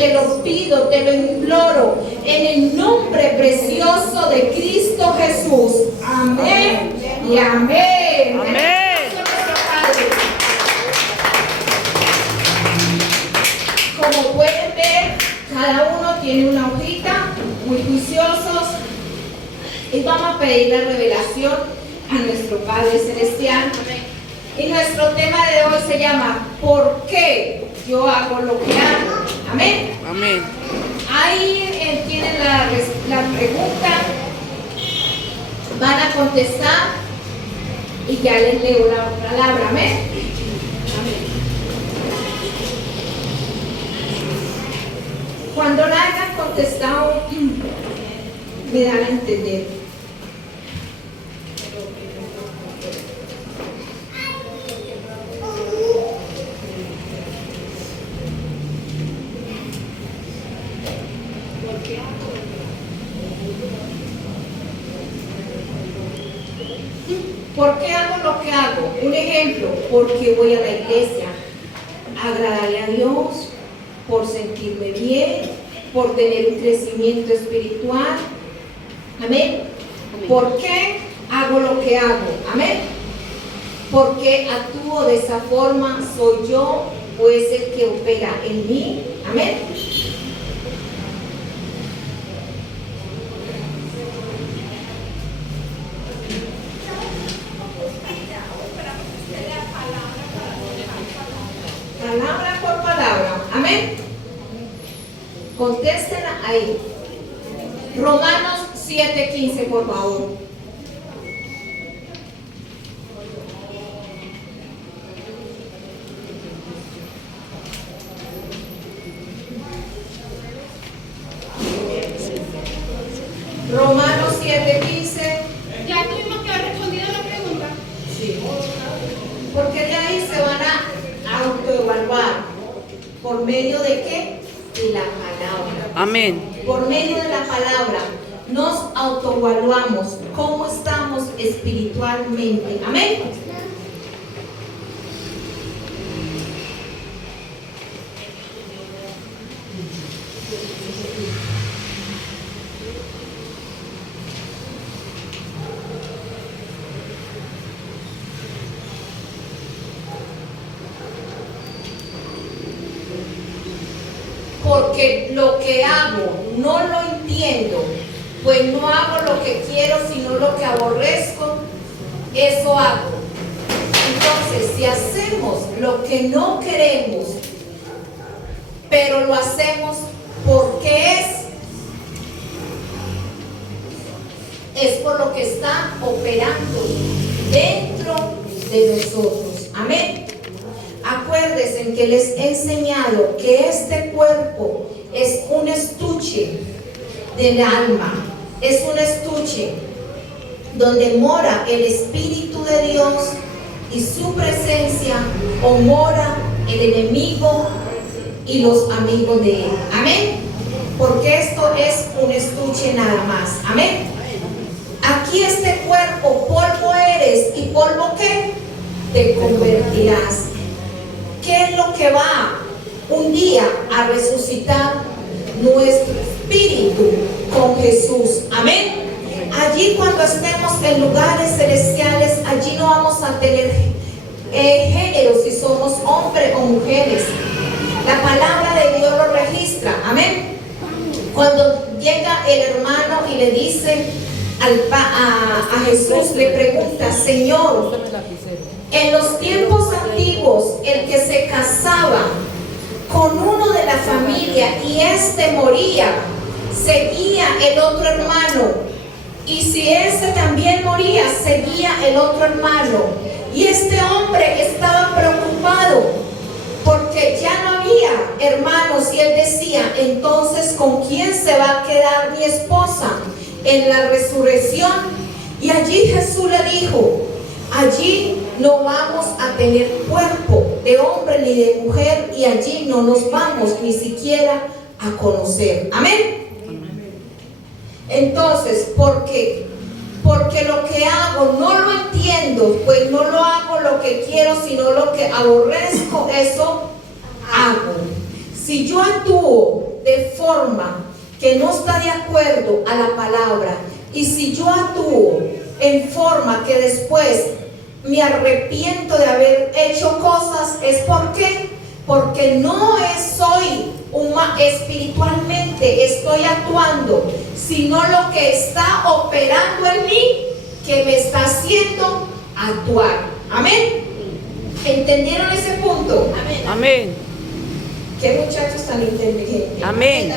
te lo pido, te lo imploro, en el nombre precioso de Cristo Jesús. Amén y amén. Amén. Como pueden ver, cada uno tiene una hojita, muy juiciosos, y vamos a pedir la revelación a nuestro Padre Celestial. Y nuestro tema de hoy se llama ¿por qué yo hago lo que hago? Amén. Amén. Ahí tienen la pregunta, van a contestar y ya les leo la palabra. Amén. Amén. Cuando la hayan contestado, me dan a entender. ¿Por qué hago lo que hago? Un ejemplo, porque voy a la iglesia, agradarle a Dios, por sentirme bien, por tener un crecimiento espiritual. Amén. ¿Por qué hago lo que hago? Amén. ¿Por qué actúo de esa forma? ¿Soy yo o es el que opera en mí? Amén. Palabra por palabra. Amén. Contéstenla ahí. Romanos 7:15, por favor. Romanos 7:15. Ya tuvimos que haber respondido a la pregunta. Sí. Porque de ahí se van a autoevaluar. ¿Por medio de qué? De la palabra. Amén. Por medio de la palabra nos autoevaluamos cómo estamos espiritualmente. Amén. Porque lo que hago no lo entiendo, pues no hago lo que quiero, sino lo que aborrezco, eso hago. Entonces, si hacemos lo que no queremos, pero lo hacemos porque es por lo que está operando dentro de nosotros. Amén. Acuérdense que les he enseñado que este cuerpo es un estuche del alma, es un estuche donde mora el Espíritu de Dios y su presencia, o mora el enemigo y los amigos de él. Amén. Porque esto es un estuche nada más. Amén. Aquí este cuerpo, polvo eres, y polvo ¿qué? Te convertirás. ¿Qué es lo que va un día a resucitar? Nuestro espíritu con Jesús. Amén. Allí cuando estemos en lugares celestiales, allí no vamos a tener género, si somos hombres o mujeres. La palabra de Dios lo registra. Amén. Cuando llega el hermano y le dice a Jesús, le pregunta: Señor, en los tiempos antiguos, el que se casaba con uno de la familia y éste moría, seguía el otro hermano, y si éste también moría, seguía el otro hermano. Y este hombre estaba preocupado porque ya no había hermanos, y él decía: entonces, ¿con quién se va a quedar mi esposa en la resurrección? Y allí Jesús le dijo: allí no vamos a tener cuerpo de hombre ni de mujer, y allí no nos vamos ni siquiera a conocer. Amén. Entonces, porque lo que hago no lo entiendo, pues no lo hago lo que quiero, sino lo que aborrezco, eso hago. Si yo actúo de forma que no está de acuerdo a la palabra, y si yo actúo en forma que después me arrepiento de haber hecho cosas, ¿es por qué? Porque no soy espiritualmente estoy actuando, sino lo que está operando en mí, que me está haciendo actuar. Amén. ¿Entendieron ese punto? Amén. Amén. Qué muchachos tan inteligentes. Amén.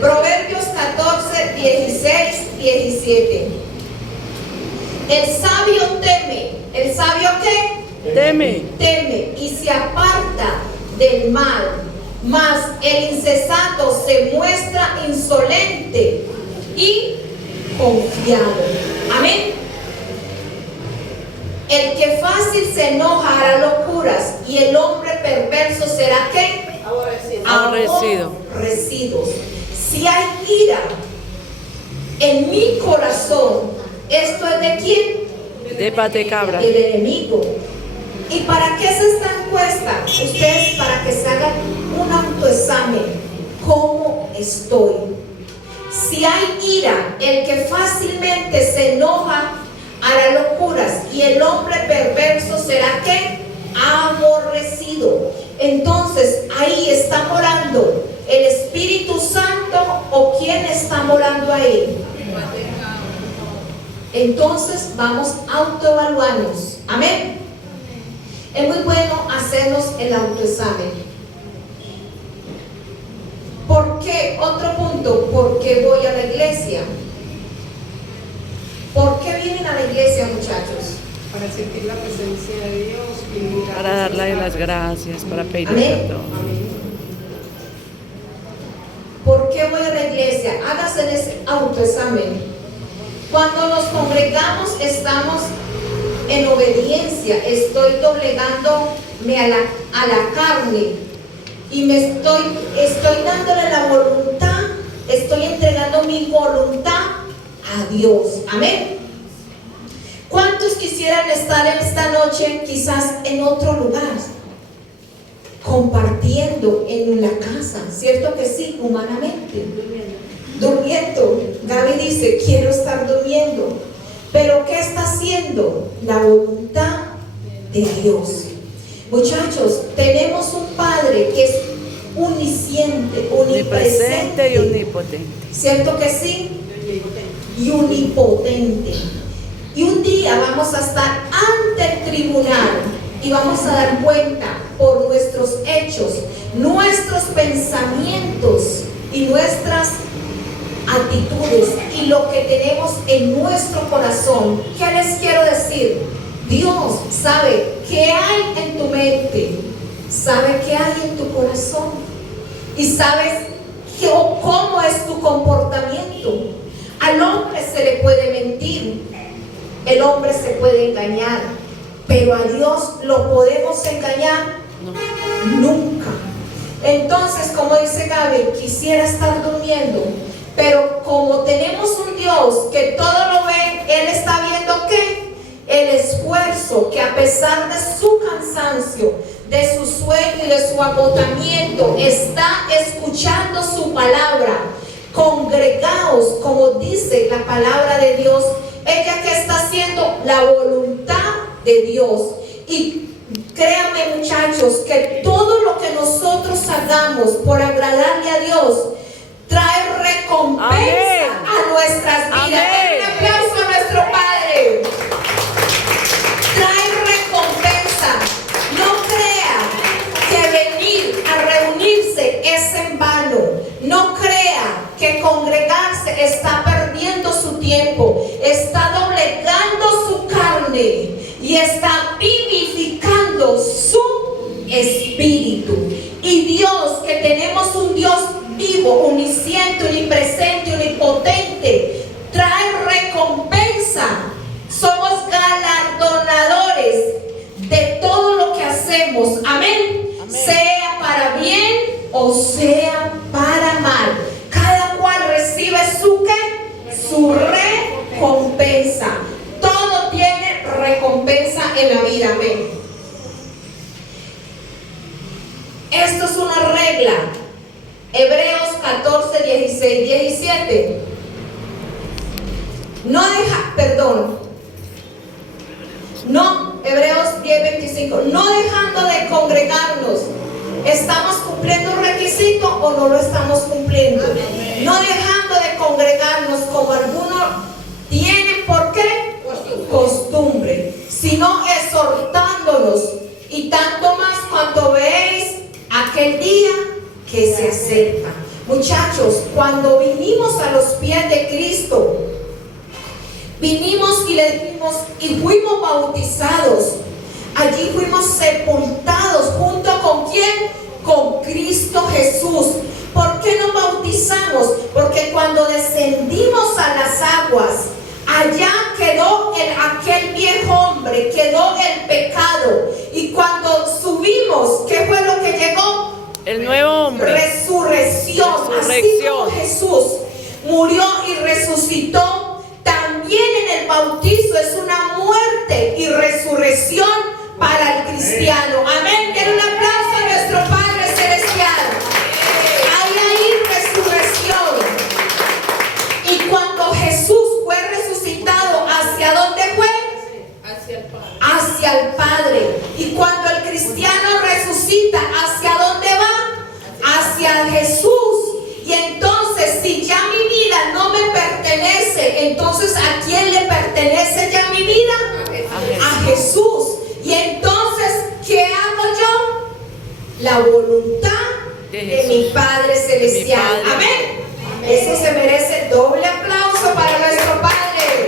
Proverbios 14, 16, 17. El sabio teme. ¿El sabio qué? Teme. Teme y se aparta del mal, mas el insensato se muestra insolente y confiado. Amén. El que fácil se enoja hará locuras, y el hombre perverso será ¿qué? Aborrecido. Aborrecidos. Si hay ira en mi corazón, ¿esto es de quién? De pate cabra. El enemigo. ¿Y para qué es esta encuesta? Ustedes, para que se hagan un autoexamen. ¿Cómo estoy? Si hay ira, el que fácilmente se enoja hará locuras, y el hombre perverso será ¿qué? Aborrecido. Entonces, ahí está morando el Espíritu Santo, ¿o quién está morando ahí? Entonces, vamos a autoevaluarnos. Amén. Es muy bueno hacernos el autoexamen. ¿Por qué? Otro punto, ¿por qué voy a la iglesia? ¿Por qué vienen a la iglesia, muchachos? Para sentir la presencia de Dios y mirar Para darle las gracias, para pedir Amén. perdón. ¿Por qué voy a la iglesia? Hágase ese autoexamen. Cuando nos congregamos estamos en obediencia, estoy doblegándome a la carne y me estoy dándole la voluntad, estoy entregando mi voluntad a Dios. Amén. ¿Cuántos quisieran estar en esta noche quizás en otro lugar, compartiendo en la casa? ¿Cierto que sí? Humanamente durmiendo. Gaby dice, quiero estar durmiendo. Pero ¿qué está haciendo? La voluntad de Dios. Muchachos, tenemos un Padre que es omnisciente, Omnipresente y omnipotente. ¿Cierto que sí? Y omnipotente. Y un día vamos a estar ante el tribunal y vamos a dar cuenta por nuestros hechos, nuestros pensamientos y nuestras actitudes y lo que tenemos en nuestro corazón. ¿Qué les quiero decir? Dios sabe qué hay en tu mente, sabe qué hay en tu corazón y sabes cómo es tu comportamiento. Al hombre se le puede mentir, el hombre se puede engañar, pero a Dios lo podemos engañar nunca. Entonces, como dice Gaby, quisiera estar durmiendo, pero como tenemos un Dios que todo lo ve, Él está viendo ¿qué? El esfuerzo, que a pesar de su cansancio, de su sueño y de su agotamiento, está escuchando su palabra. Congregaos, como dice la palabra de Dios. Ella que está haciendo la voluntad de Dios. Y créanme, muchachos, que todo lo que nosotros hagamos por agradarle a Dios trae recompensa. Amén. A nuestras vidas. Amén. Un aplauso a nuestro Padre. Trae recompensa. No crea que venir a reunirse es en vano. No crea que congregarse está perdiendo su tiempo. Está doblegando su carne y está vivificando su espíritu. Y Dios, que tenemos un Dios vivo, omnisciente, omnipresente, omnipotente, trae recompensa. Somos galardonadores de todo lo que hacemos. Amén. Amén. Sea para bien o sea para mal, cada cual recibe su recompensa. Todo tiene recompensa en la vida. Amén. Esto es una regla. Hebreos 14, 16, 17. Hebreos 10, 25. No dejando de congregarnos. ¿Estamos cumpliendo un requisito o no lo estamos cumpliendo? No dejando de congregarnos como algunos tienen, ¿por qué? Costumbre, sino exhortándonos, y tanto más cuanto veis aquel día que se acerca. Muchachos, cuando vinimos a los pies de Cristo, vinimos y le dijimos y fuimos bautizados. Allí fuimos sepultados junto con ¿quién? Con Cristo Jesús. ¿Por qué nos bautizamos? Porque cuando descendimos a las aguas, allá quedó aquel viejo hombre, quedó el pecado. Y cuando subimos, ¿qué fue lo que llegó? El nuevo hombre. Resurrección. Así como Jesús murió y resucitó, también en el bautizo es una muerte y resurrección para el cristiano. Amén. Den un aplauso a nuestro Padre Celestial. Hay ahí resurrección. Y cuando Jesús fue resucitado, ¿hacia dónde fue? Hacia el Padre. Hacia el Padre. Y cuando el cristiano resucita, ¿hacia dónde va? Hacia Jesús. Y entonces, si ya mi vida no me pertenece, entonces ¿a quién le pertenece ya mi vida? A Jesús. Y entonces, ¿qué hago yo? La voluntad de mi Padre Celestial. Amén. Eso se merece doble aplauso para nuestro Padre.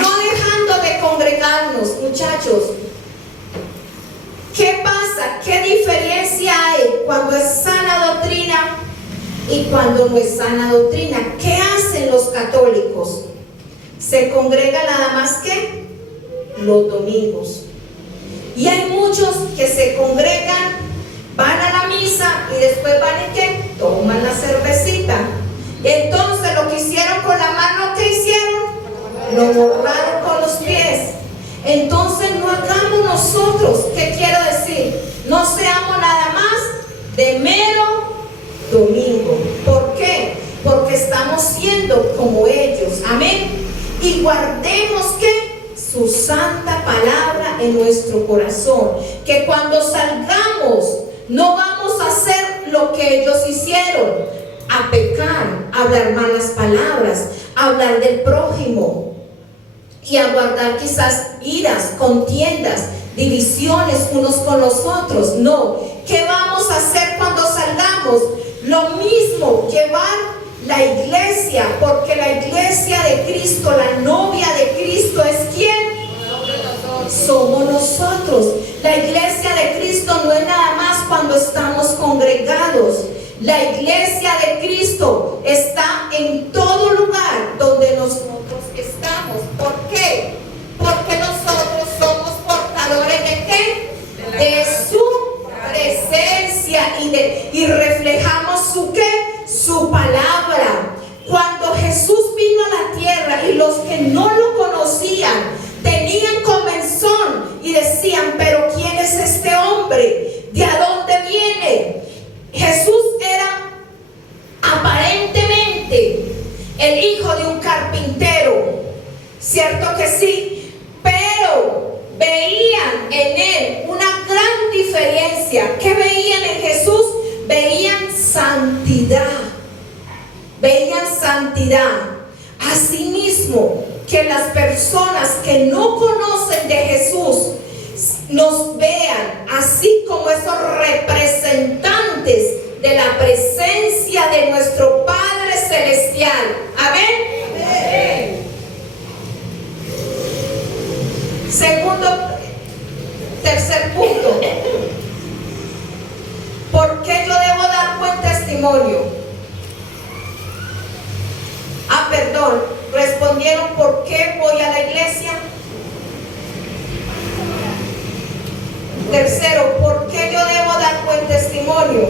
No dejando de congregarnos, muchachos. ¿Qué pasa? ¿Qué diferencia hay cuando es sana doctrina y cuando no es sana doctrina? ¿Qué hacen los católicos? Se congrega nada más que los domingos. Y hay muchos que se congregan, van a la misa y después van y ¿qué? Toman la cervecita. Y entonces lo que hicieron con la mano, ¿qué hicieron? Lo borraron con los pies. Entonces no hagamos nosotros, ¿qué quiero decir? No seamos nada más de mero domingo. ¿Por qué? Porque estamos siendo como ellos. Amén. Y guardemos ¿qué? Su santa palabra en nuestro corazón. Que cuando salgamos no vamos a hacer lo que ellos hicieron, a pecar, a hablar malas palabras, a hablar del prójimo y a guardar quizás iras, contiendas, divisiones unos con los otros. No. ¿Qué vamos a hacer cuando salgamos? Lo mismo, llevar la iglesia, porque la iglesia de Cristo, la novia de Cristo, ¿es quién? Somos nosotros. La iglesia de Cristo no es nada más cuando estamos congregados. La iglesia de Cristo está en todo lugar donde nosotros estamos. ¿Por qué? Porque nosotros somos portadores de ¿qué? De su presencia y reflejamos su ¿qué? Su palabra. Cuando Jesús vino a la tierra y los que no lo conocían tenían comezón y decían, pero ¿quién es este hombre? ¿De a dónde viene? Jesús era aparentemente el hijo de un carpintero, ¿cierto que sí? Pero veían en él una gran diferencia. ¿Qué veían en Jesús? Veían santidad. Veían santidad. Asimismo, que las personas que no conocen de Jesús nos vean así como esos representantes de la presencia de nuestro Padre Celestial. Amén. Amén. Tercer punto. ¿Por qué yo debo dar buen testimonio? Respondieron, ¿por qué voy a la iglesia? Tercero, ¿por qué yo debo dar buen testimonio?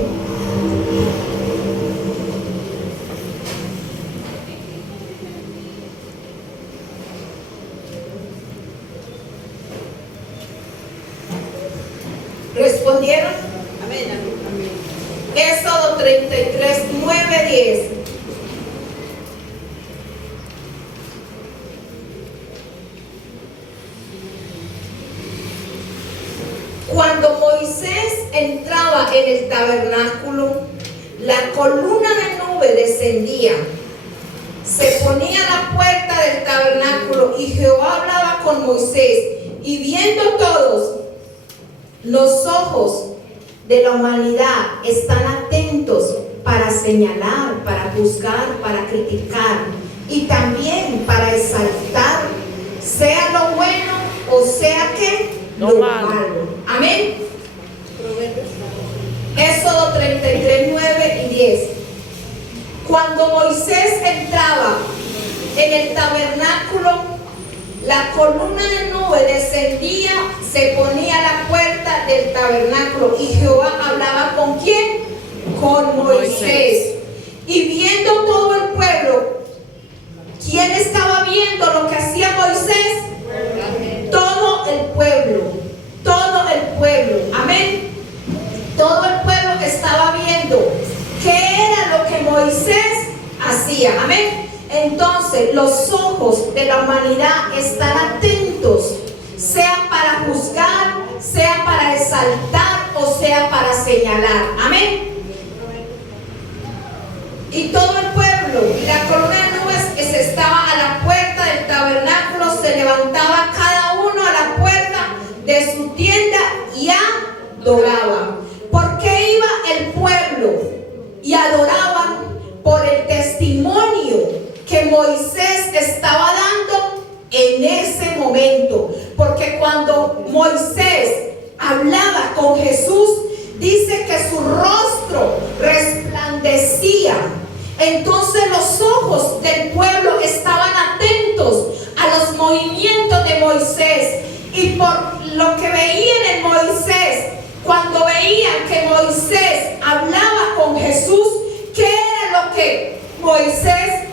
¿Respondieron? Amén. 10. Cuando Moisés entraba en el tabernáculo, la columna de nube descendía, se ponía a la puerta del tabernáculo y Jehová hablaba con Moisés. Y viendo todos, los ojos de la humanidad están atentos para señalar, para juzgar, para criticar y también para exaltar, sea lo bueno o sea que lo malo. Amén. Éxodo 33, 9 y 10. Cuando Moisés entraba en el tabernáculo, la columna de nube descendía, se ponía a la puerta del tabernáculo y Jehová hablaba ¿con quién? Con Moisés. Y viendo todo el pueblo, ¿quién estaba viendo lo que hacía Moisés? Todo el pueblo, todo el pueblo, amén. Todo el pueblo estaba viendo qué era lo que Moisés hacía, amén. Entonces los ojos de la humanidad están atentos, sea para juzgar, sea para exaltar o sea para señalar, amén. Y todo el pueblo, la columna de nubes que se estaba a la puerta del tabernáculo, se levantaba cada uno a la puerta de su tienda y adoraba. ¿Por qué iba el pueblo y adoraban? Por el testimonio que Moisés estaba dando en ese momento. Porque cuando Moisés hablaba con Jesús, dice que su rostro resplandecía. Entonces los ojos del pueblo estaban atentos a los movimientos de Moisés. Y por lo que veían en Moisés, cuando veían que Moisés hablaba con Jesús, ¿qué era lo que Moisés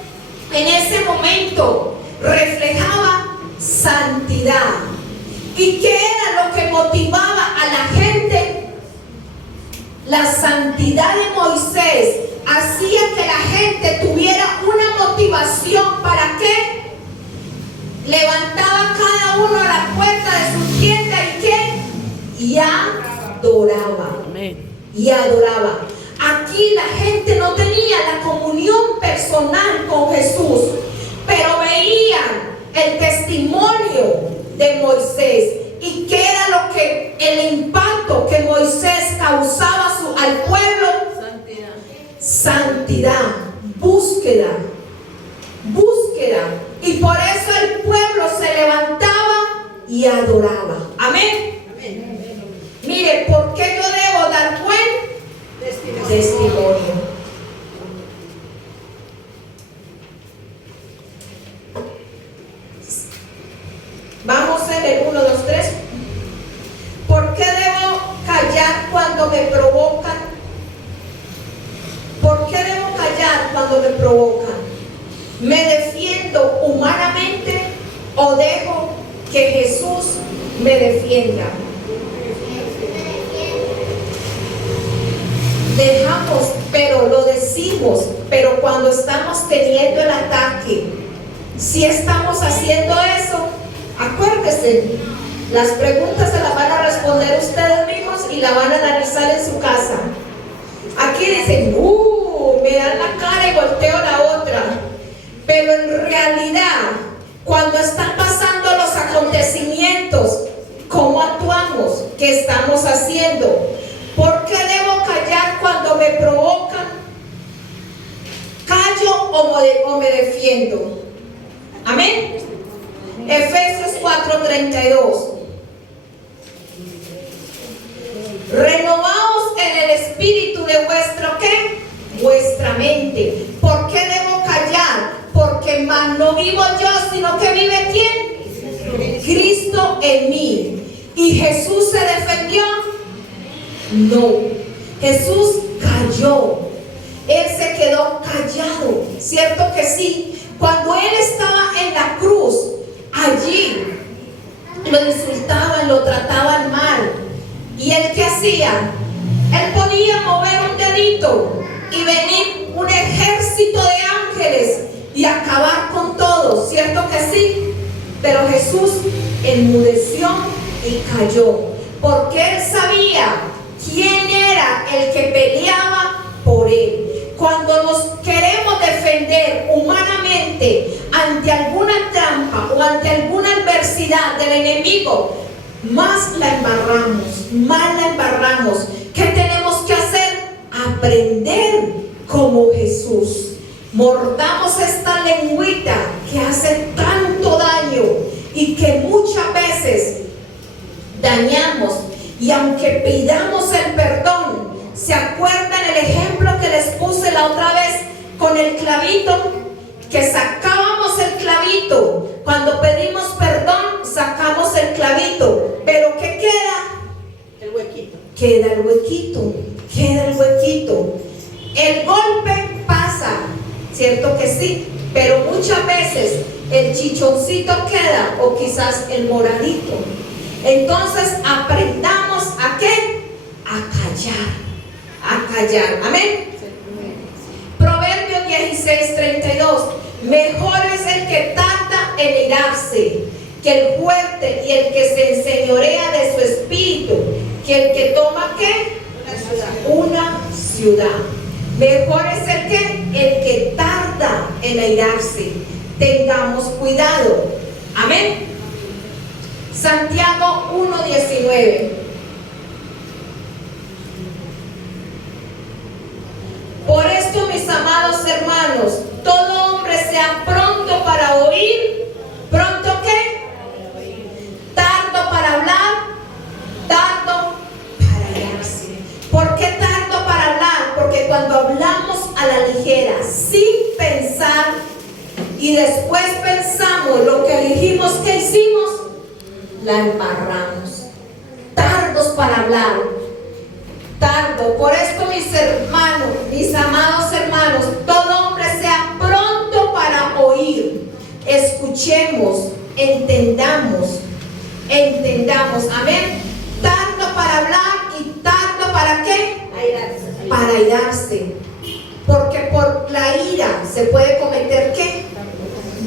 en ese momento reflejaba? Santidad. ¿Y qué era lo que motivaba a la gente? La santidad de Moisés hacía que la gente tuviera una motivación. ¿Para qué? Levantaba cada uno a la puerta de su tienda y ¿qué? Y adoraba. Amén. Y adoraba. Aquí la gente no tenía la comunión personal con Jesús, pero veían el testimonio de Moisés. ¿Y qué era lo que el impacto que Moisés causaba al pueblo? Santidad. Santidad, búsqueda, búsqueda. Y por eso el pueblo se levantaba y adoraba. Amén. Mire, ¿por qué yo debo dar buen testimonio? Vamos en el 1, 2, 3. ¿Por qué debo callar cuando me provocan? ¿Por qué debo callar cuando me provocan? ¿Me defiendo humanamente o dejo que Jesús me defienda? Dejamos, pero lo decimos, pero cuando estamos teniendo el ataque, si estamos haciendo eso, acuérdese, las preguntas se las van a responder ustedes mismos y la van a analizar en su casa. Aquí dicen, me dan la cara y volteo la otra. Pero en realidad, cuando están pasando los acontecimientos, ¿cómo actuamos? ¿Qué estamos haciendo? ¿Por qué debo callar cuando me provocan? ¿Callo o me defiendo? Amén. Efesios 4:32. Renovaos en el espíritu de vuestro ¿qué? Vuestra mente. ¿Por qué debo callar? Porque más no vivo yo, sino que vive ¿quién? Cristo en mí. ¿Y Jesús se defendió? No. Jesús calló. Él se quedó callado. ¿Cierto que sí? Cuando Él estaba en la cruz, allí lo insultaban, lo trataban mal. ¿Y Él qué hacía? Él podía mover un dedito y venir un ejército Jesús enmudeció y cayó, porque él sabía quién era el que peleaba por él. Cuando nos queremos defender humanamente ante alguna trampa o ante alguna adversidad del enemigo, más la embarramos. ¿Qué tenemos que hacer? Aprender como Jesús. Mordamos esta lengüita que hace tanto daño y que muchas veces dañamos. Y aunque pidamos el perdón, ¿se acuerdan el ejemplo que les puse la otra vez con el clavito? Que sacábamos el clavito. Cuando pedimos perdón, sacamos el clavito. Pero ¿qué queda? El huequito. Queda el huequito. El golpe pasa, ¿cierto que sí? Pero muchas veces el chichoncito queda, o quizás el moradito. Entonces aprendamos ¿a qué? A callar. Amén. Proverbios 16:32. Mejor es el que tarda en irarse que el fuerte y el que se enseñorea de su espíritu, que el que toma ¿qué? Una ciudad. Mejor es el que tarda en airarse. Tengamos cuidado. Amén. Santiago 1:19. Por esto, mis amados hermanos, todo hombre sea pronto para oír. ¿Pronto qué? Tardo para hablar, tardo para airarse. ¿Por qué tardo para hablar? Porque cuando hablamos a la ligera, sin pensar, y después pensamos lo que dijimos que hicimos, la embarramos. Tardos para hablar. Por esto, mis hermanos, mis amados hermanos, todo hombre sea pronto para oír. Escuchemos, entendamos. Amén. Tardo para hablar y tardo para ¿qué? Para airarse. Porque por la ira se puede cometer ¿qué?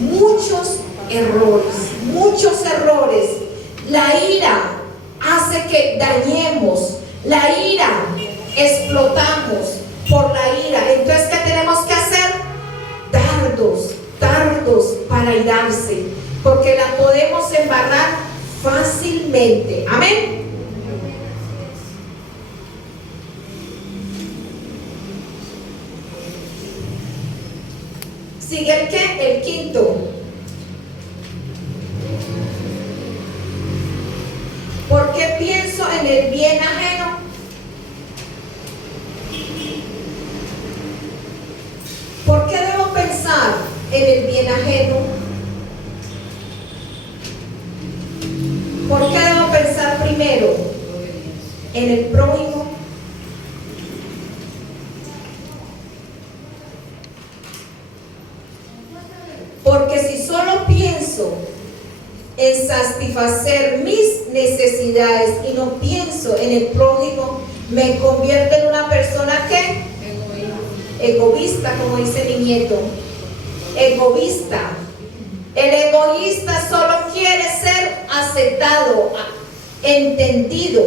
Muchos errores. La ira hace que dañemos. La ira, explotamos por la ira. Entonces, ¿qué tenemos que hacer? Tardos para airarse, porque la podemos embarrar fácilmente. Amén. Sigue el ¿qué? El quinto. ¿Por qué pienso en el bien ajeno? ¿Por qué debo pensar en el bien ajeno? ¿Por qué debo pensar primero en el prójimo? Porque si solo pienso en satisfacer mis necesidades y no pienso en el prójimo, me convierto en una persona ¿qué? Egoísta, como dice mi nieto. Egoísta. El egoísta solo quiere ser aceptado, entendido,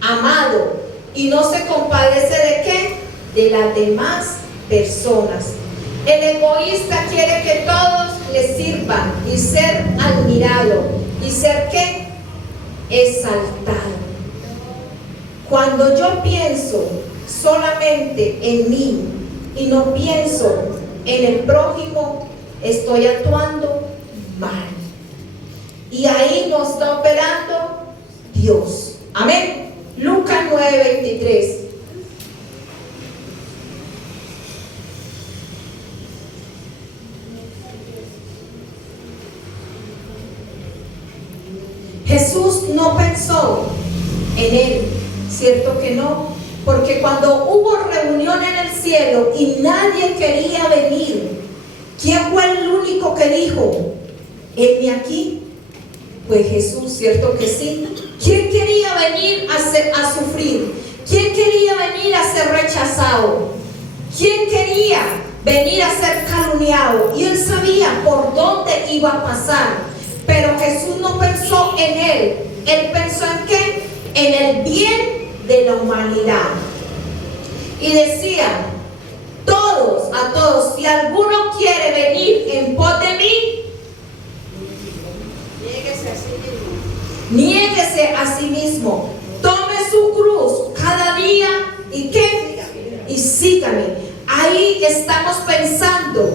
amado, y no se compadece ¿de qué? De las demás personas. El egoísta quiere que todos le sirvan y ser admirado y ser ¿qué? Exaltado. Cuando yo pienso solamente en mí y no pienso en el prójimo, estoy actuando mal. Y ahí nos está operando Dios. Amén. Lucas 9:23. Jesús no pensó en él, ¿cierto que no? Porque cuando hubo reunión en el cielo y nadie quería venir, ¿quién fue el único que dijo, heme aquí? Pues Jesús, ¿cierto que sí? ¿Quién quería venir a sufrir? ¿Quién quería venir a ser rechazado? ¿Quién quería venir a ser calumniado? Y él sabía por dónde iba a pasar. Pero Jesús no pensó en él. Él pensó en qué? En el bien de la humanidad. Y decía, a todos, si alguno quiere venir en pos de mí, niéguese a sí mismo, tome su cruz cada día y ¿qué? Y sígame. Ahí estamos pensando,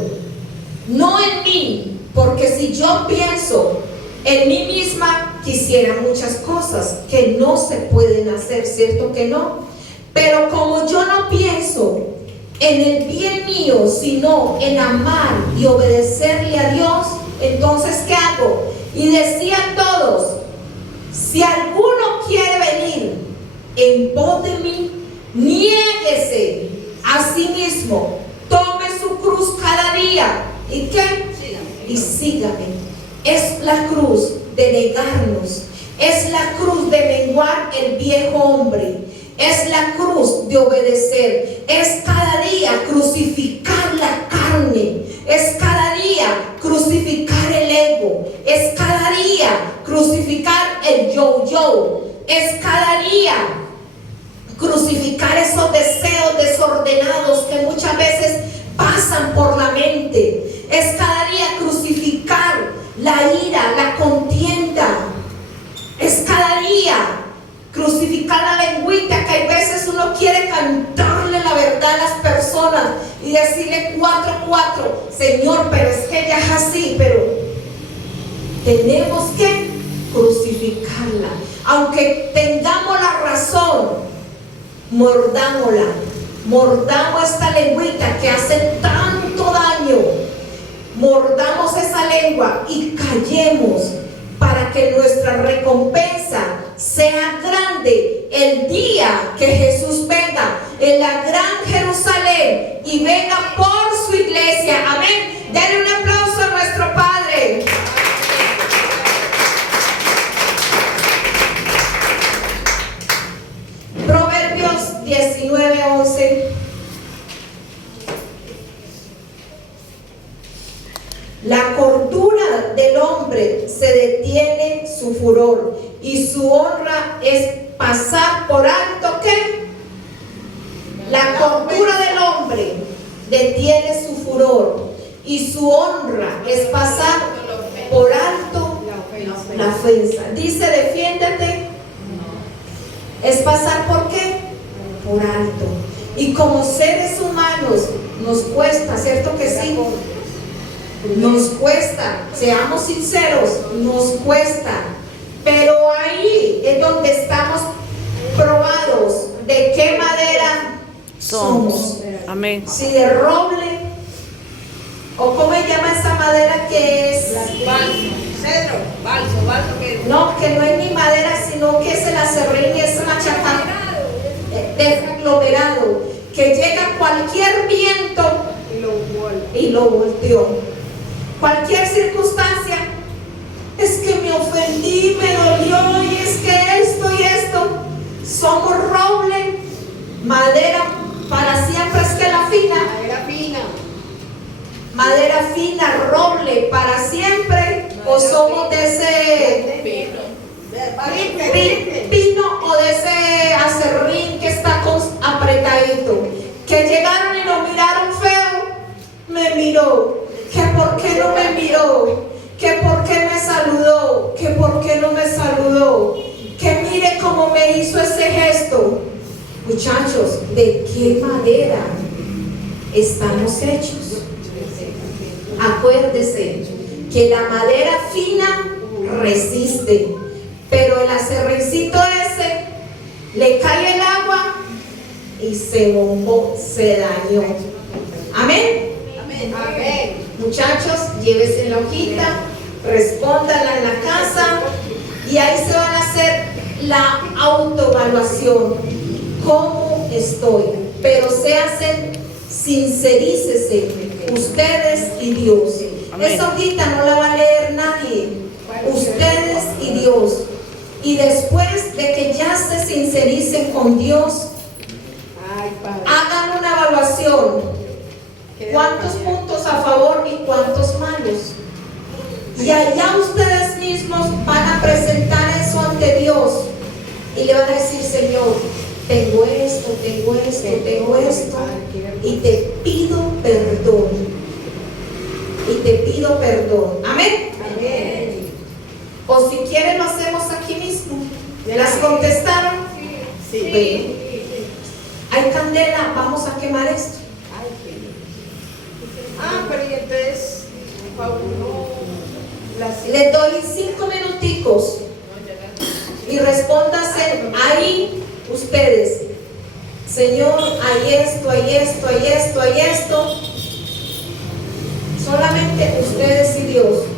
no en mí, porque si yo pienso en mí misma, quisiera muchas cosas que no se pueden hacer, ¿cierto que no? Pero como yo no pienso en el bien mío, sino en amar y obedecerle a Dios, entonces ¿qué hago? Y decían todos, si alguno quiere venir en pos de mí, niéguese a sí mismo, tome su cruz cada día, ¿y qué? Y sígame. Es la cruz de negarnos, es la cruz de menguar el viejo hombre, es la cruz de obedecer, es cada día crucificar la carne, es cada día crucificar el ego, es cada día crucificar el yo, es cada día crucificar esos deseos desordenados que muchas veces pasan por la mente, es cada día crucificar la ira, la contienda, es cada día crucificar la lengüita, que hay veces uno quiere cantarle la verdad a las personas y decirle 4, Señor, pero es que ella es así, pero tenemos que crucificarla. Aunque tengamos la razón, mordamos esta lengüita que hace tanto daño, mordamos esa lengua y callemos para que nuestra recompensa sea grande el día que Jesús venga en la gran Jerusalén y venga por su iglesia. Amén. Denle un aplauso a nuestro Padre. Proverbios 19:11. La cordura del hombre se detiene su furor y su honra es pasar por alto ¿qué? La cordura del hombre detiene su furor y su honra es pasar por alto la ofensa. Dice, defiéndete. Es pasar por qué? Por alto. Y como seres humanos nos cuesta, ¿cierto que sí? Nos cuesta, seamos sinceros, nos cuesta, pero ahí es donde estamos probados de qué madera somos. Amén. Si de roble, o cómo se llama esa madera que es Cedro, balso que no, que no es ni madera, sino que es el acerrín y es machacán de aglomerado, que llega cualquier viento y lo volteó. Cualquier circunstancia, es que me ofendí, me dolió, y es que esto y esto. Somos roble, madera para siempre, es que la fina, madera fina, roble para siempre, o somos de ese pino o de ese acerrín que está apretadito, que llegaron y nos miraron feo, me miró. Que por qué no me miró, que por qué me saludó, que por qué no me saludó, que mire cómo me hizo ese gesto. Muchachos, ¿de qué madera estamos hechos? Acuérdese que la madera fina resiste, pero el acerrincito ese le cae el agua y se bombó, se dañó. Amén. Amén. Muchachos, llévese la hojita, respóndala en la casa y ahí se van a hacer la autoevaluación. ¿Cómo estoy? Pero se hacen, sincerícese ustedes y Dios. Amén. Esa hojita no la va a leer nadie, ustedes y Dios. Y después de que ya se sincericen con Dios, hagan una evaluación. ¿Cuántos puntos a favor y cuántos malos? Y allá ustedes mismos mismos van a presentar eso ante Dios y le van a decir: Señor, tengo esto, tengo esto, tengo esto, y te pido perdón. Y te pido perdón. Amén. Amén. O si quieren lo hacemos aquí mismo. ¿Las contestaron? Sí. Bueno. Hay candela, vamos a quemar esto. Pero y entonces, Paulo, Les doy 5 minuticos y respóndanse ahí ustedes: Señor, hay esto, hay esto, hay esto, hay esto. Solamente ustedes y Dios.